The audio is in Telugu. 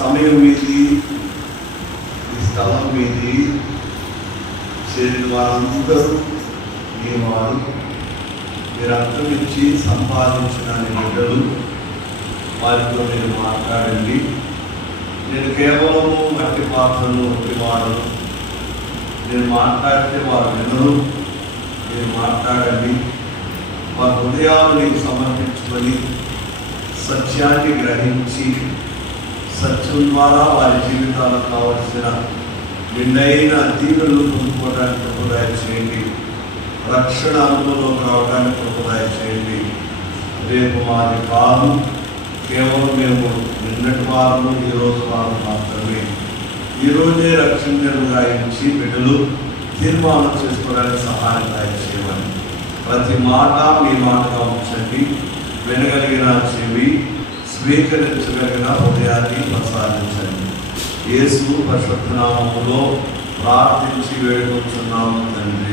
సమయం మీది, ఈ స్థలం మీది, చేరిన వారందరూ మీ వారు, మీరు అర్థం ఇచ్చి సంపాదించిన బిడ్డలు, వారితో మీరు మాట్లాడండి. నేను కేవలము మట్టి పాత్రను వాడను. నేను మాట్లాడితే వారు వినరు. మీరు మాట్లాడండి. వారి హృదయాలు నీకు సమర్పించుకొని సత్యాన్ని గ్రహించి సత్యం ద్వారా వారి జీవితాలకు కావలసిన నిండైన దీవెనలు పొందుకోవడానికి కృపదయ చేయండి. రక్షణ అనుభవం రావడానికి కృపదయ చేయండి. రేపు మాది కాదు, కేవలం మేము నిన్నటి వారము ఈరోజు వారం మాత్రమే. ఈరోజే రక్షణ గ్రహించి బిడ్డలు తీర్మానం చేసుకోవడానికి సహాయం చేయమని ప్రతి మాట మీ మాటగా ఉంచండి. వినగలిగిన చెవి, స్వీకరించగలిగిన హృదయాన్ని ప్రసాదించండి. యేసు పరిశుద్ధ నామములో ప్రార్థించి వేడుకొంచున్నాము తండ్రి.